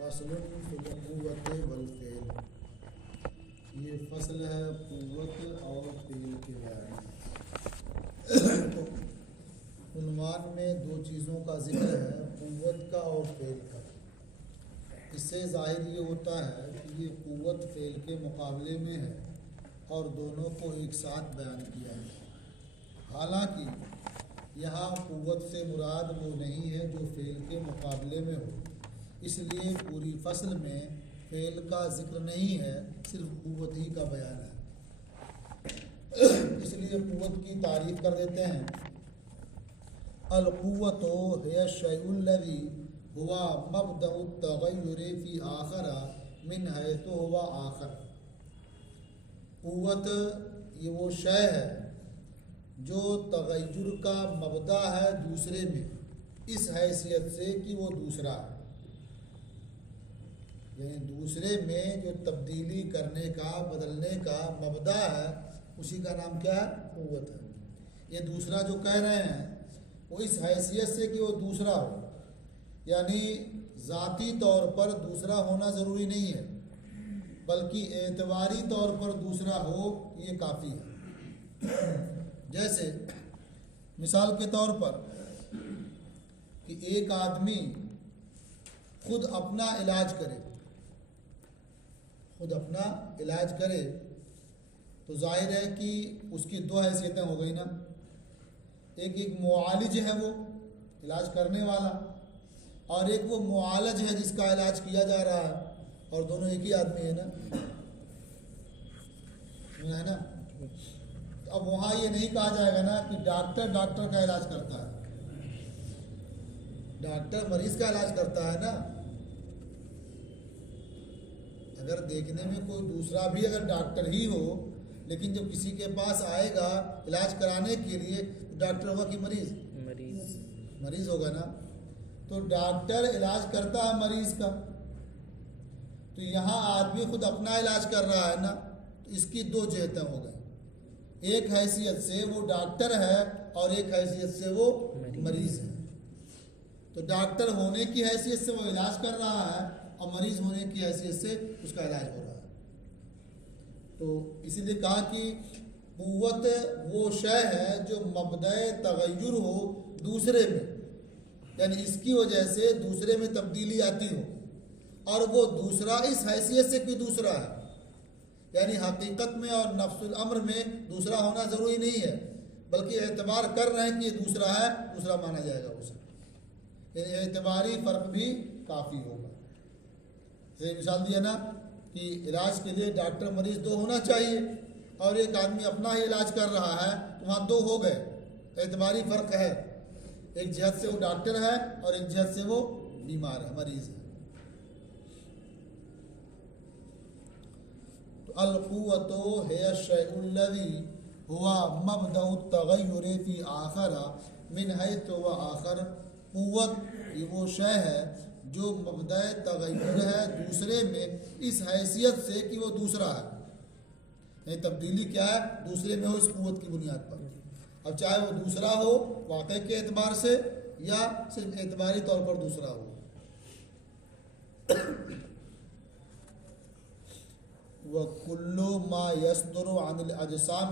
फसलुन क़ुव्वत वल फ़ेल। ये फसल है क़ुव्वत और फ़ेल के बारे में। तो उन्वान में दो चीज़ों का जिक्र है, क़ुव्वत का और फ़ेल का। इससे ज़ाहिर ये होता है कि ये क़ुव्वत फ़ेल के मुकाबले में है और दोनों को एक साथ बयान किया है। हालांकि यहाँ क़ुव्वत से मुराद वो नहीं है जो फ़ेल के मुकाबले में हो, इसलिए पूरी फसल में फ़ेल का जिक्र नहीं है, सिर्फ क़ुव्वत ही का बयान है। इसलिए क़ुव्वत की तारीफ़ कर देते हैं। अल-क़ुव्वतु हिय अश-शयउल्लज़ी हुवा मब्दउ अत-तग़य्युरि फ़ी आख़िर मिन हैसु हुवा आख़िर। क़ुव्वत ये वो शय है जो तग़य्युर का मबदा है दूसरे में, इस हैसियत से कि वो दूसरा है। यानी दूसरे में जो तब्दीली करने का, बदलने का मबदा है, उसी का नाम क्या है? क़ुव्वत है। ये दूसरा जो कह रहे हैं वो इस हैसियत से कि वो दूसरा हो, यानी ज़ाती तौर पर दूसरा होना ज़रूरी नहीं है, बल्कि एतबारी तौर पर दूसरा हो, ये काफ़ी है। जैसे मिसाल के तौर पर कि एक आदमी खुद अपना इलाज करे, तो जाहिर है कि उसकी दो हैसियतें हो गई ना। एक मुआलिज है, वो इलाज करने वाला, और एक वो मुआलज है जिसका इलाज किया जा रहा है, और दोनों एक ही आदमी है ना। अब वहाँ ये नहीं कहा जाएगा ना कि डॉक्टर का इलाज करता है, डॉक्टर मरीज का इलाज करता है ना। अगर देखने में कोई दूसरा भी अगर डॉक्टर ही हो, लेकिन जब किसी के पास आएगा इलाज कराने के लिए, तो डॉक्टर होगा कि मरीज होगा ना। तो डॉक्टर इलाज करता है मरीज का, तो यहाँ आदमी खुद अपना इलाज कर रहा है ना, तो इसकी दो जहतें हो गई। एक हैसियत से वो डॉक्टर है और एक हैसियत से वो मरीज है। तो डॉक्टर होने की हैसियत से वो इलाज कर रहा है और मरीज होने की हैसियत से उसका इलाज हो रहा है। तो इसीलिए कहा कि क़ुव्वत वो शय है जो मबदए तग़य्युर हो दूसरे में, यानी इसकी वजह से दूसरे में तब्दीली आती हो, और वो दूसरा इस हैसियत से कि दूसरा है, यानी हकीकत में और नफ्सुल अम्र में दूसरा होना ज़रूरी नहीं है, बल्कि एतबार कर रहे हैं कि ये दूसरा है, दूसरा माना जाएगा उसे। यानी एतबारी फ़र्क भी काफ़ी होगा। जैसे मिसाल दिया ना कि इलाज के लिए डॉक्टर मरीज दो होना चाहिए, और एक आदमी अपना ही इलाज कर रहा है, तो वहाँ दो हो गए। एतबारी फ़र्क है, एक जहत से वो डॉक्टर है और एक जहत से वो बीमार है, मरीज है। तो अल-क़ुव्वतु हिय अश-शयउल्लज़ी हुवा मब्दउ अत-तग़य्युरि फ़ी आख़िर मिन हैसु हुवा आख़िर। क़ुव्वत ये वो शय है जो मबदाए तग़य्युर है दूसरे में, इस हैसियत से कि वो दूसरा है। ये तब्दीली क्या है? दूसरे में हो, इस क़ुव्वत की बुनियाद पर। अब चाहे वो दूसरा हो वाक़े के एतबार से या सिर्फ एतबारी तौर पर दूसरा हो। व कुल्लु मा यस्दुरु अनिल अजसाम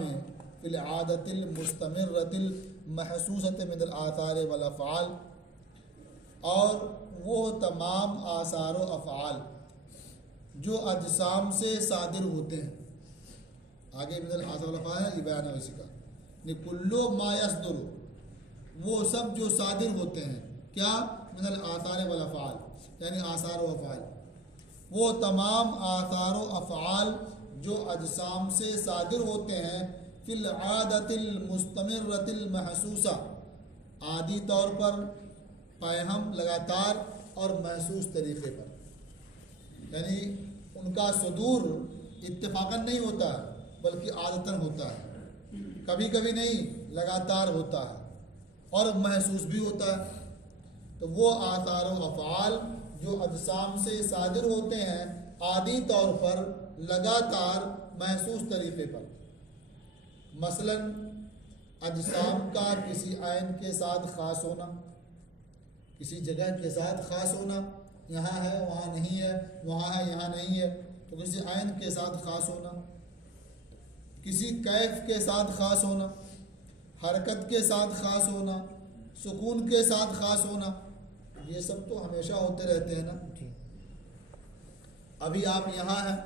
फिल आदतिल मुस्तमिर्रतिल महसूसत मिनल आसार वल अफ़आल, और वो तमाम आसार व अफ़आल जो अजसाम से सादिर होते हैं। आगे मिनल आसार वल अफ़आल है, ये बयान है इसी का। कुल्लु मा यस्दुरु, वो सब जो सादिर होते हैं, क्या? मिनल आसार वल अफ़आल, यानी आसार व अफ़आल, वो तमाम आसार व अफ़आल जो अजसाम से सादिर होते हैं, फिल आदतिल मुस्तमिर्रतिल महसूसा, आदि तौर पर, कायम लगातार और महसूस तरीक़े पर, यानी उनका सुदूर इत्तेफ़ाक़न नहीं होता है बल्कि आदतन होता है, कभी कभी नहीं, लगातार होता है और महसूस भी होता है। तो वो आसार व अफ़आल जो अजसाम से सादिर होते हैं आदि तौर पर, लगातार, महसूस तरीक़े पर। मसलन अजसाम का किसी आइन के साथ ख़ास होना, किसी जगह के साथ ख़ास होना, यहाँ है वहाँ नहीं है, वहाँ है यहाँ नहीं है। तो किसी आयन के साथ ख़ास होना, किसी कैफ के साथ ख़ास होना, हरकत के साथ ख़ास होना, सुकून के साथ ख़ास होना, ये सब तो हमेशा होते रहते हैं ना। अभी आप यहाँ हैं,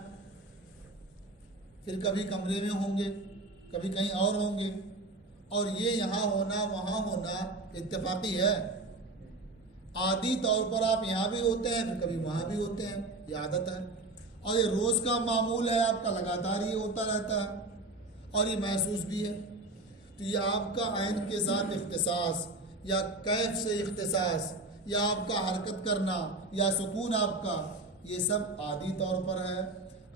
फिर कभी कमरे में होंगे, कभी कहीं और होंगे, और ये यहाँ होना वहाँ होना इत्तेफाकी है। आदी तौर पर आप यहाँ भी होते हैं, फिर कभी वहाँ भी होते हैं, ये आदत है। और ये रोज़ का मामूल है आपका, लगातार ये होता रहता है और ये महसूस भी है। तो ये आपका आइन के साथ इख्तिसास या कैफ से इख्तिसास या आपका हरकत करना या सुकून आपका, ये सब आदी तौर पर है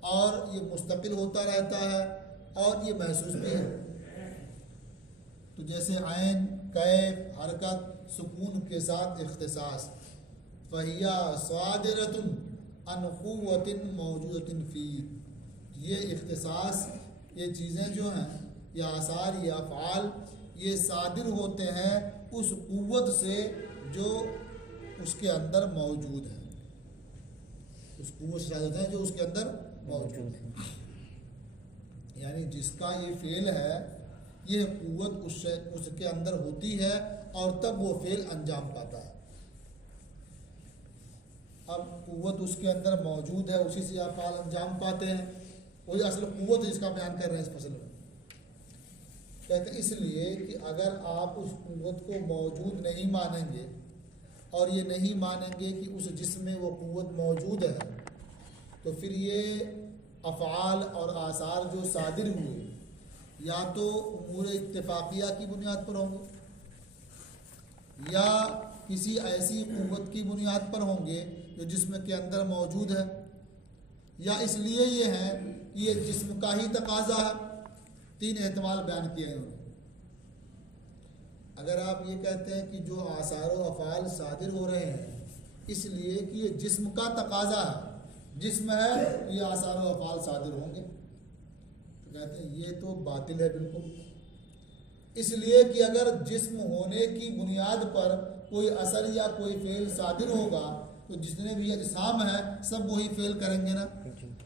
और ये मुस्तकिल होता रहता है और ये महसूस भी है। तो जैसे आइन, कैफ, हरकत, सुकून के साथ इख्तिसास, फ़हिया सादिरतुन अन क़ुव्वतिन मौजूदतिन फ़ी, ये इख्तिसास, ये चीज़ें जो हैं, ये आसार, ये अफ़आल, ये सादिर होते हैं उस क़ुव्वत से जो उसके अंदर मौजूद है। उस क़ुव्वत से सादिर हैं जो उसके अंदर मौजूद है। यानी जिसका ये फ़ेल है, ये क़ुव्वत उसके अंदर होती है और तब वो फ़ेल अंजाम पाता है। अब क़ुव्वत उसके अंदर मौजूद है, उसी से आप अंजाम पाते हैं। वही असल क़ुव्वत है जिसका बयान कर रहे हैं इस फसल में। कहते हैं इसलिए कि अगर आप उस क़ुव्वत को मौजूद नहीं मानेंगे और ये नहीं मानेंगे कि उस जिस्म में वो क़ुव्वत मौजूद है, तो फिर ये अफ़आल और आसार जो सादिर हुए या तो उमूर इत्तिफ़ाक़िया की बुनियाद पर होंगे या किसी ऐसी क़ुव्वत की बुनियाद पर होंगे जो जिस्म के अंदर मौजूद है, या इसलिए ये है कि ये जिस्म का ही तकाज़ा है। तीन एहतमाल बयान किए हैं उन्होंने। अगर आप ये कहते हैं कि जो आसार व अफ़आल सादिर हो रहे हैं इसलिए कि ये जिस्म का तकाज़ा है, जिस्म है तो ये आसार व अफ़आल सादिर होंगे, तो कहते हैं ये तो बातिल है बिल्कुल। इसलिए कि अगर जिस्म होने की बुनियाद पर कोई असर या कोई फ़ेल सादिर होगा तो जितने भी अजसाम हैं सब वही फ़ेल करेंगे ना,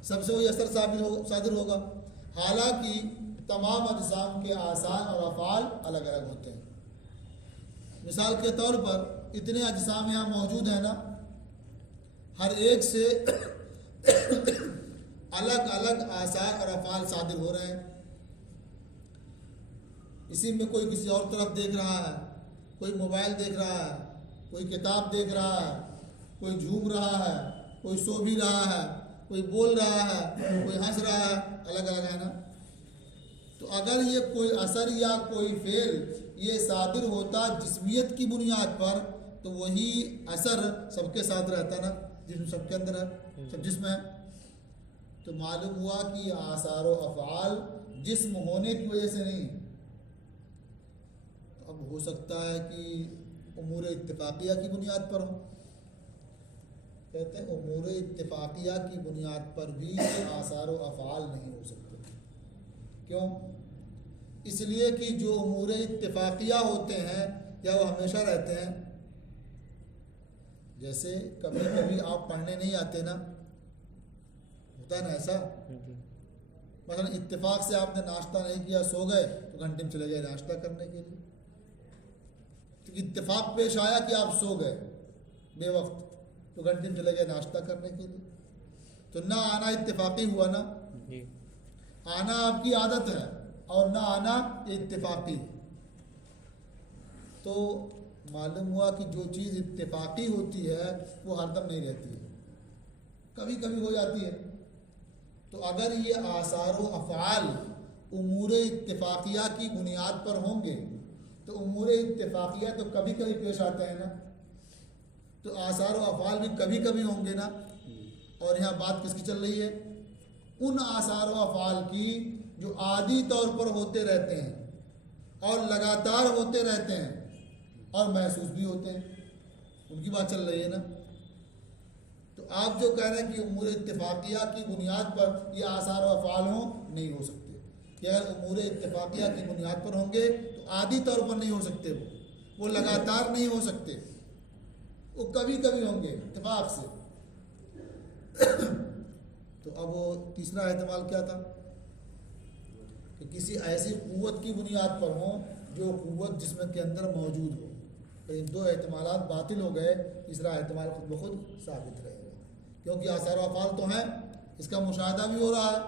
सबसे वही असर सादिर होगा। हालांकि तमाम अजसाम के आसार और अफ़आल अलग अलग होते हैं। मिसाल के तौर पर इतने अजसाम यहाँ मौजूद हैं ना, हर एक से अलग अलग आसार और अफ़आल सादिर हो रहे हैं। इसी में कोई किसी और तरफ देख रहा है, कोई मोबाइल देख रहा है, कोई किताब देख रहा है, कोई झूम रहा है, कोई सो भी रहा है, कोई बोल रहा है, कोई हंस रहा है, अलग अलग है ना। तो अगर ये कोई असर या कोई फेल ये सादिर होता जिस्मियत की बुनियाद पर तो वही असर सबके साथ रहता ना, जिस्म सबके अंदर है, सब जिस्म है। तो मालूम हुआ कि आसार व अफ़आल जिस्म होने की वजह से नहीं। अब हो सकता है कि उमूर इत्तिफ़ाक़िया की बुनियाद पर हो। कहते हैं उमूर इत्तिफ़ाक़िया की बुनियाद पर भी आसार व अफ़आल नहीं हो सकते। क्यों? इसलिए कि जो उमूर इत्तिफ़ाक़िया होते हैं या वो हमेशा रहते हैं। जैसे कभी कभी आप पढ़ने नहीं आते ना, होता है ना ऐसा। मतलब इत्तिफ़ाक़ से आपने नाश्ता नहीं किया, सो गए, तो घंटे में चले गए नाश्ता करने के लिए। तो इत्तिफ़ाक़ पेश आया कि आप सो गए बेवक्त, तो घंटे में चले गए नाश्ता करने के लिए। तो ना आना इत्तिफ़ाक़ी हुआ ना, आना आपकी आदत है और ना आना इत्तिफ़ाक़ी। तो मालूम हुआ कि जो चीज़ इत्तिफ़ाक़ी होती है वो हरदम नहीं रहती है, कभी कभी हो जाती है। तो अगर ये आसार व अफ़आल उमूर इत्तिफ़ाक़िया की बुनियाद पर होंगे तो उमूर इत्तिफ़ाक़िया तो कभी कभी पेश आते हैं ना, तो आसार व अफ़आल भी कभी कभी होंगे ना। और यहाँ बात किसकी चल रही है? उन आसार व अफ़आल की जो आदी तौर पर होते रहते हैं और लगातार होते रहते हैं और महसूस भी होते हैं, उनकी बात चल रही है ना। तो आप जो कह रहे हैं कि उमूर इत्तिफ़ाक़िया की बुनियाद पर ये आसार व अफ़आल हों, नहीं हो सकते। कि अगर उमूर इत्तिफ़ाक़िया की बुनियाद पर होंगे तो आदी तौर पर नहीं हो सकते, वो लगातार नहीं हो सकते, वो कभी कभी होंगे इत्तिफ़ाक़ से। अब वो तीसरा एहतमाल क्या था कि किसी ऐसी क़ुव्वत की बुनियाद पर हो जो क़ुव्वत जिस्म के अंदर मौजूद हो। तो इन दो एहतमालात बातिल हो गए, तीसरा एहतमाल खुद ब खुद साबित रहेगा, क्योंकि आसार व अफ़आल तो हैं, इसका मुशाहदा भी हो रहा है।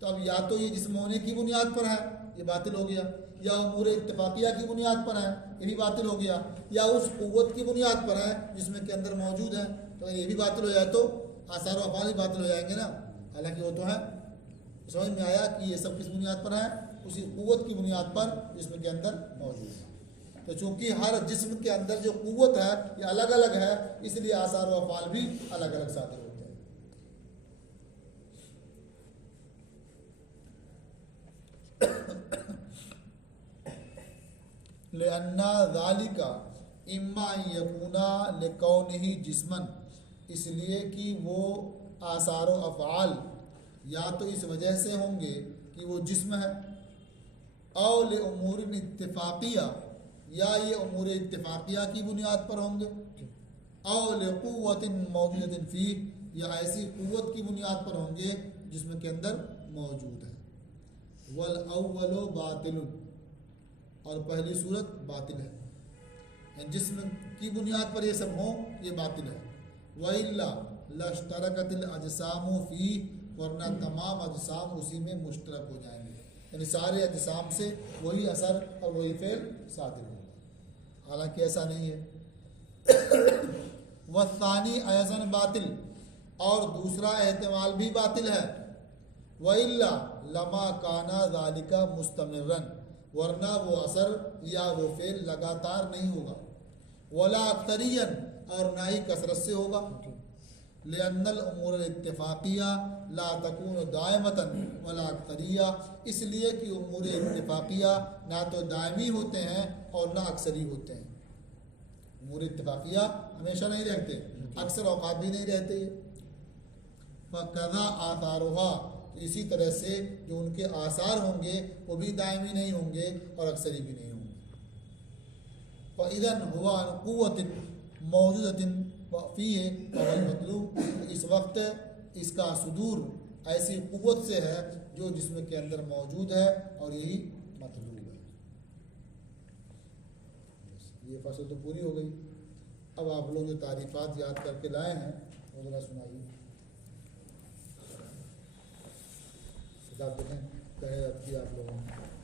तो अब या तो ये जिस्म होने की बुनियाद पर है, ये बातिल हो गया, या उमूर इत्तिफाकिया की बुनियाद पर है, ये भी बातिल हो गया, या उस क़ुव्वत की बुनियाद पर है जिसमें के अंदर मौजूद है, तो ये भी बातिल हो जाए तो आसार व अफ़आल ही बातिल हो जाएंगे ना। हालांकि वो तो है। समझ में आया कि ये सब किस बुनियाद पर है? उसी क़ुव्वत की बुनियाद पर जिस्म के अंदर मौजूद है। तो चूंकि हर जिस्म के अंदर जो क़ुव्वत है ये अलग अलग है, इसलिए आसार व अफ़आल भी अलग अलग सादिर होते हैं। लिअन्ना ज़ालिका इम्मा यकूना लिकौनिही जिस्मन, इसलिए कि वो आसार व अफ़आल या तो इस वजह से होंगे कि वो जिस्म है, औ ले उमूर इत्तिफाकिया, या ये उमूर इत्तिफाकिया की बुनियाद पर होंगे, औ ले क़ुव्वतिन मौजूदतिन फ़ी, या ऐसी क़ुव्वत की बुनियाद पर होंगे जिसमें के अंदर मौजूद है। वल अव्वलो बातिलुन, और पहली सूरत बातिल है, जिस्म की बुनियाद पर ये सब हो ये बातिल है। वइल्ला लश्तरकतिल अजसामु फ़ी, वरना तमाम अजसाम उसी में मुश्तरक हो जाएंगे, यानी सारे अजसाम से वही असर और वही फ़ेल सादिर होगा। हालांकि ऐसा नहीं है। वस्तानी अयज़न बातिल, और दूसरा एहतमाल भी बातिल है। वइल्ला लमा काना ज़ालिका मुस्तमिरन, वरना वो असर या वो फ़ेल लगातार नहीं होगा। वला अक्तरियन, और ना ही कसरत से होगा। लिअन्नल उमूर इत्तिफाकिया ला तकून दायमतन वला अक्सरिया, इसलिए कि उमूर इत्तिफाकिया ना तो दायमी होते हैं और ना अक्सरी होते हैं। उमूर इत्तिफाकिया हमेशा नहीं रहते, अक्सर औकात भी नहीं रहते। फ़कज़ा आसारुहा, इसी तरह से जो उनके आसार होंगे वो भी दायमी नहीं होंगे और अक्सरी भी नहीं होंगे। फ़इज़न हुवा अन क़ुव्वतिन मौजूदतिन फ़ीह फ़हुवल मतलूब, इस वक्त इसका सुदूर ऐसी क़ुव्वत से है जो जिस्म के अंदर मौजूद है और यही मतलूब है। ये फसल तो पूरी हो गई। अब आप लोग जो तारीफ़ात याद करके लाए हैं वो ज़रा सुनाइए। किताब देखें कहे रखी आप लोगों ने।